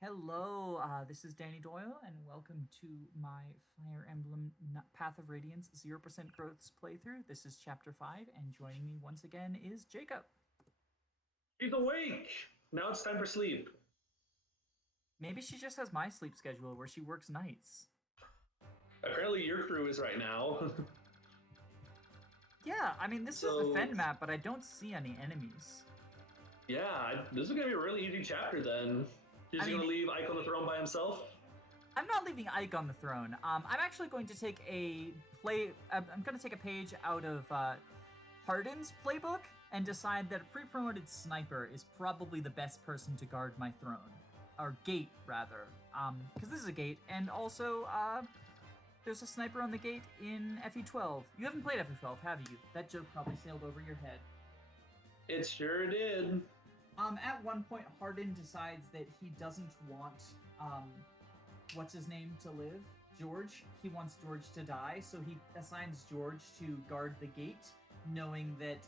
Hello, this is Danny Doyle, and welcome to my Fire Emblem Path of Radiance 0% Growths playthrough. This is Chapter 5, and joining me once again is Jacob. She's awake. Now it's time for sleep. Maybe she just has my sleep schedule where she works nights. Apparently, your crew is right now. Yeah, I mean, this is the So, Fen map, but I don't see any enemies. yeah, this is gonna be a really easy chapter then. Is I he mean, gonna leave Ike on the throne by himself? I'm not leaving Ike on the throne. I'm actually going to take a play. I'm going to take a page out of Hardin's playbook and decide that a pre-promoted sniper is probably the best person to guard my throne, or gate rather, because this is a gate, and also there's a sniper on the gate in FE12. You haven't played FE12, have you? That joke probably sailed over your head. It sure did. At one point, Hardin decides that he doesn't want what's his name to live, George. He wants George to die, so he assigns George to guard the gate, knowing that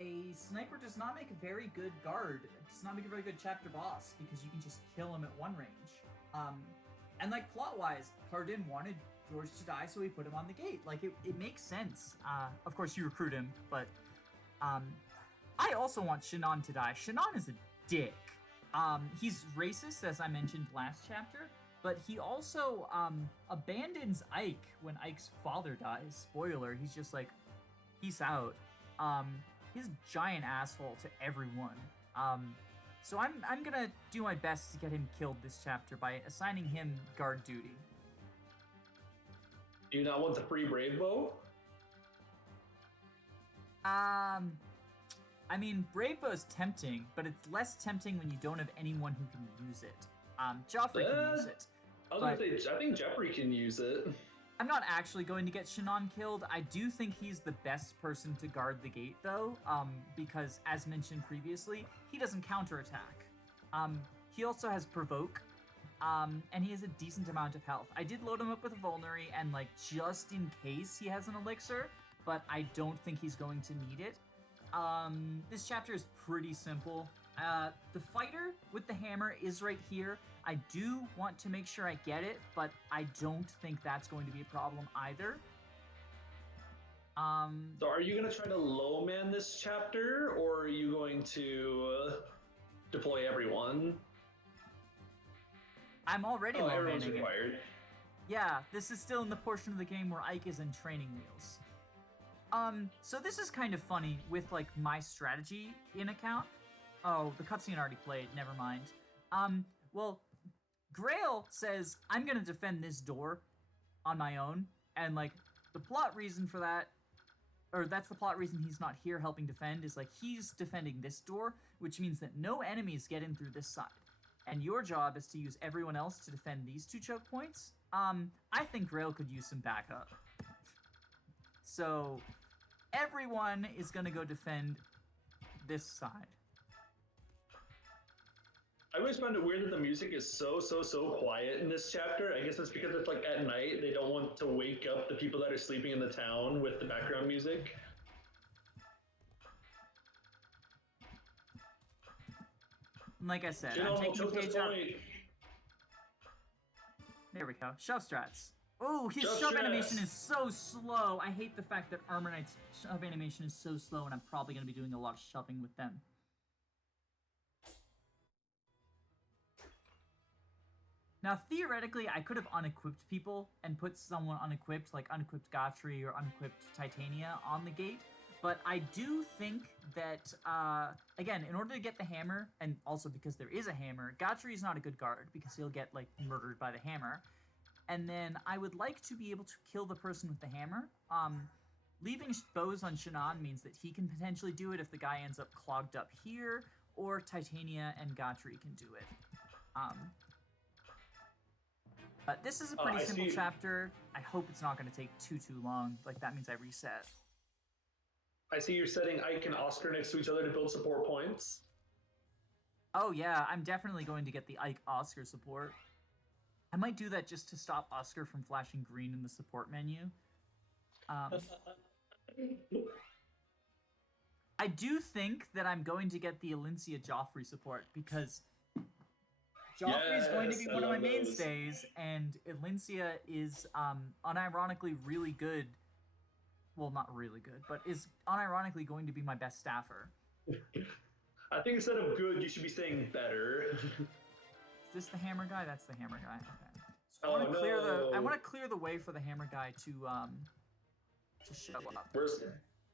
a sniper does not make a very good guard. It does not make a very good chapter boss because you can just kill him at one range. And like plot wise, Hardin wanted George to die, so he put him on the gate. Like it makes sense. Of course, you recruit him, but I also want Shinon to die. Shinon is a dick. He's racist, as I mentioned last chapter, but he also abandons Ike when Ike's father dies. Spoiler, he's just like, peace out. He's a giant asshole to everyone. So I'm gonna do my best to get him killed this chapter by assigning him guard duty. Do you not want the free brave bow? Um, I mean, Brave Bow's tempting, but it's less tempting when you don't have anyone who can use it. Joffrey can use it. I was But gonna say, I think Jeffrey can use it. I'm not actually going to get Shinon killed. I do think he's the best person to guard the gate, though, because, as mentioned previously, he doesn't counterattack. He also has Provoke, and he has a decent amount of health. I did load him up with a Vulnerary, and, like, just in case he has an Elixir, but I don't think he's going to need it. This chapter is pretty simple. The fighter with the hammer is right here. I do want to make sure I get it, but I don't think that's going to be a problem either. So, are you gonna try to low man this chapter, or are you going to deploy everyone? I'm already Oh, low everyone's manning it. required. Yeah, this is still in the portion of the game where Ike is in training wheels. So this is kind of funny with, like, my strategy in account. Oh, the cutscene already played, never mind. Well, Grail says, I'm gonna defend this door on my own, and, like, the plot reason for that, or that's the plot reason he's not here helping defend, is, like, he's defending this door, which means that no enemies get in through this side. And your job is to use everyone else to defend these two choke points. I think Grail could use some backup. So, everyone is gonna go defend this side. I always found it weird that the music is so quiet in this chapter. I guess it's because it's like at night. They don't want to wake up the people that are sleeping in the town with the background music. And like I said, You I'm know, taking a choke this page out. point. There we go. Shove strats. Oh, his Shove shove strats. animation is so slow. I hate the fact that Armor Knight's shove animation is so slow, and I'm probably going to be doing a lot of shoving with them. Now, theoretically, I could have unequipped people and put someone unequipped, like unequipped Gotri or unequipped Titania on the gate, but I do think that, again, in order to get the hammer, and also because there is a hammer, Gotri is not a good guard because he'll get, like, murdered by the hammer. And then I would like to be able to kill the person with the hammer. Leaving bows on Shinon means that he can potentially do it if the guy ends up clogged up here, or Titania and Gotri can do it. But this is a pretty simple chapter. I hope it's not going to take too long. Like, that means I reset. I see you're setting Ike and Oscar next to each other to build support points. Oh yeah, I'm definitely going to get the Ike Oscar support. I might do that just to stop Oscar from flashing green in the support menu. I do think that I'm going to get the Alincia Joffrey support because Joffrey is going to be Yes, I one of my love those. mainstays, and Elincia is unironically really good. Well, not really good, but is unironically going to be my best staffer. I think instead of good, you should be saying better. Is this the hammer guy? That's the hammer guy. Okay. So Oh, I no. want to clear the way for the hammer guy to show up.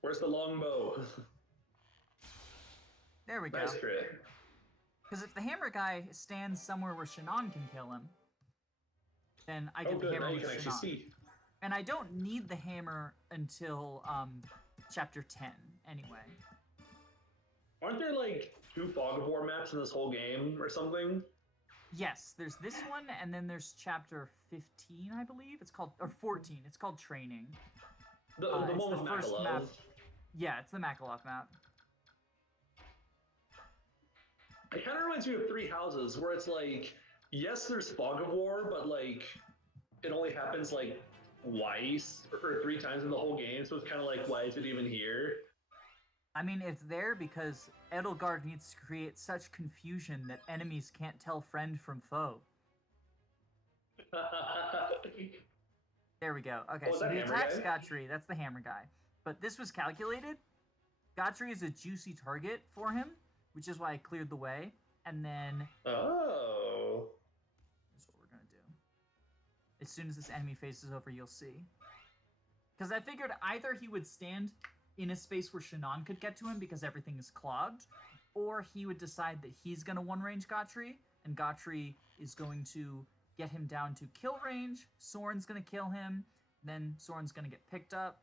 Where's the longbow? There we go. Nice crit. Because if the hammer guy stands somewhere where Shinon can kill him, then I get the hammer now you with can actually Shinon. see. And I don't need the hammer until chapter 10, anyway. Aren't there like 2 Fog of War maps in this whole game or something? Yes, there's this one, and then there's chapter 15, I believe. It's called, or 14. It's called Training. The one with Makalov. map. Yeah, it's the Makalov map. It kind of reminds me of Three Houses, where it's like, yes, there's Fog of War, but like, it only happens like twice or 3 times in the whole game, so it's kind of like, why is it even here? I mean, it's there because Edelgard needs to create such confusion that enemies can't tell friend from foe. There we go. Okay, so he attacks Gotri. That's the hammer guy. But this was calculated. Gotri is a juicy target for him, which is why I cleared the way. And then... Oh. That's what we're going to do. As soon as this enemy phase is over, you'll see. Because I figured either he would stand in a space where Shinon could get to him because everything is clogged, or he would decide that he's going to one-range Gotri, and Gotri is going to get him down to kill range, Soren's going to kill him, then Soren's going to get picked up.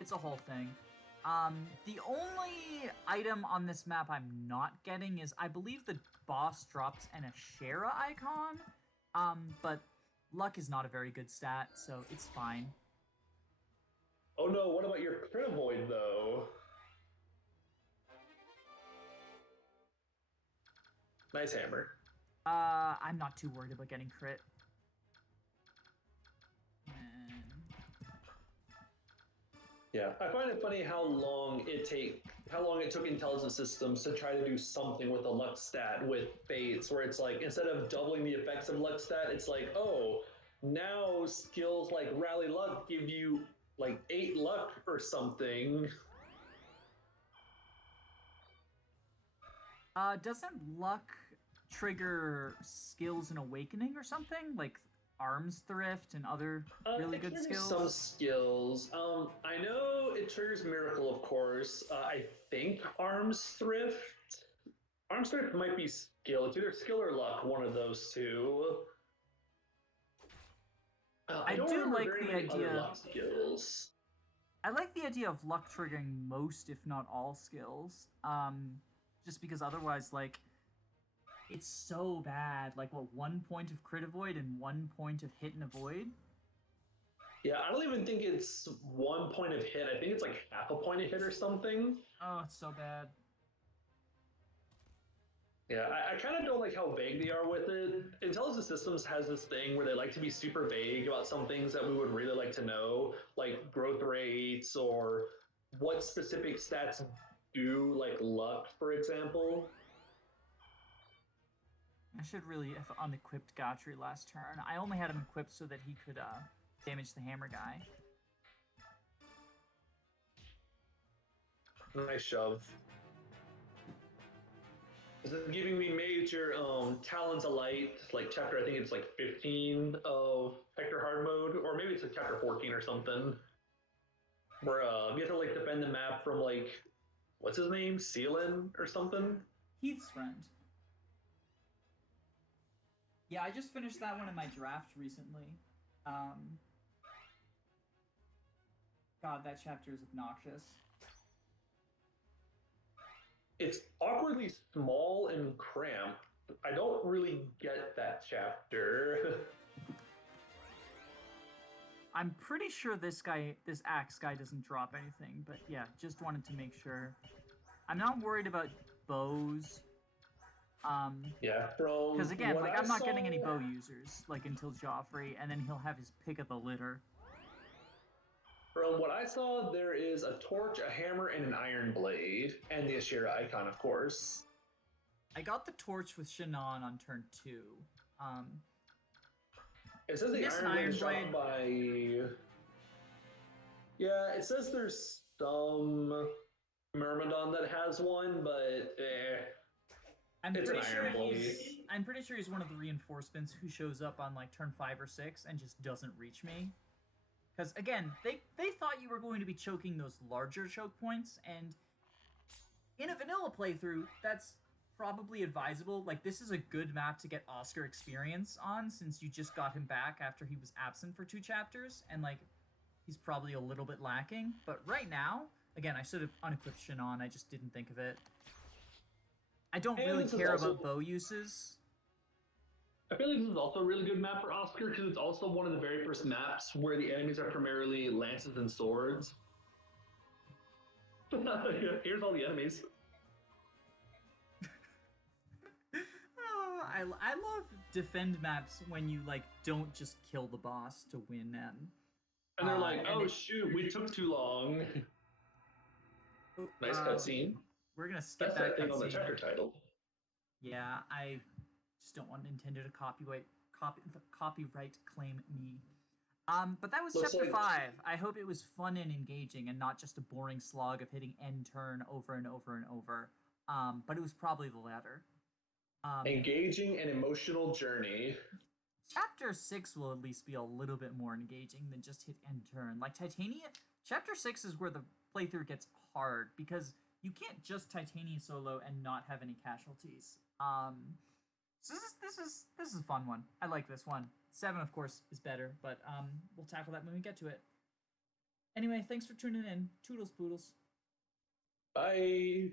It's a whole thing. The only item on this map I'm not getting is, I believe the boss drops an Ashera icon, but luck is not a very good stat, so it's fine. Oh no, what about your crit avoid though? Nice hammer. I'm not too worried about getting crit. Yeah, I find it funny how long it took intelligence systems to try to do something with a luck stat with fates, where it's like, instead of doubling the effects of luck stat, it's like, oh, now skills like rally luck give you like 8 luck or something. Doesn't luck trigger skills in Awakening or something? Like Arms Thrift and other really good skills? Some skills. I know it triggers Miracle, of course. I think Arms Thrift. Arms Thrift might be skill. It's either skill or luck, one of those two. I do like the idea. Luck skills. I like the idea of luck triggering most, if not all, skills. Just because otherwise, like, it's so bad. Like, what, 1 point of crit avoid and 1 point of hit and avoid? Yeah, I don't even think it's 1 point of hit. I think it's like half a point of hit or something. Oh, it's so bad. Yeah, I kind of don't like how vague they are with it. Intelligent Systems has this thing where they like to be super vague about some things that we would really like to know, like growth rates or what specific stats do, like luck, for example. I should really have unequipped Gotri last turn. I only had him equipped so that he could damage the hammer guy. Nice shove. This is giving me major Talons of Light, like chapter, I think it's like 15 of Hector Hard Mode, or maybe it's like chapter 14 or something, where you have to like defend the map from like, what's his name? Sealan or something? Heath's friend. Yeah, I just finished that one in my draft recently. God, that chapter is obnoxious. It's awkwardly small and cramped. I don't really get that chapter. I'm pretty sure this axe guy doesn't drop anything, but yeah, just wanted to make sure. I'm not worried about bows. Yeah, because again, like I'm not getting any bow users like until Joffrey, and then he'll have his pick of the litter. From what I saw, there is a torch, a hammer, and an iron blade, and the Ashera icon, of course. I got the torch with Shinon on turn 2. It says the Miss Iron Blade is Blade. dropped by. Yeah, it says there's some Myrmidon that has one, but I'm it's pretty an sure Iron Blade. I'm pretty sure he's one of the reinforcements who shows up on like turn 5 or 6 and just doesn't reach me. Because again, they thought you were going to be choking those larger choke points, and in a vanilla playthrough, that's probably advisable. Like, this is a good map to get Oscar experience on, since you just got him back after he was absent for 2 chapters, and like, he's probably a little bit lacking. But right now, again, I should have unequipped Shinon, I just didn't think of it. I don't really care about bow uses. I feel like this is also a really good map for Oscar because it's also one of the very first maps where the enemies are primarily lances and swords. Here's all the enemies. I love defend maps when you like don't just kill the boss to win them. And they're like, oh shoot, we took too long. Nice cutscene. We're gonna skip that thing cutscene. on the chapter title. Yeah, I just don't want Nintendo to copyright claim me. But that was chapter 5. I hope it was fun and engaging and not just a boring slog of hitting end turn over and over and over. But it was probably the latter. Engaging and emotional journey. Chapter 6 will at least be a little bit more engaging than just hit end turn. Like Titania, Chapter 6 is where the playthrough gets hard because you can't just Titania solo and not have any casualties. So this is a fun one. I like this one. 7, of course, is better, but we'll tackle that when we get to it. Anyway, thanks for tuning in. Toodles poodles. Bye.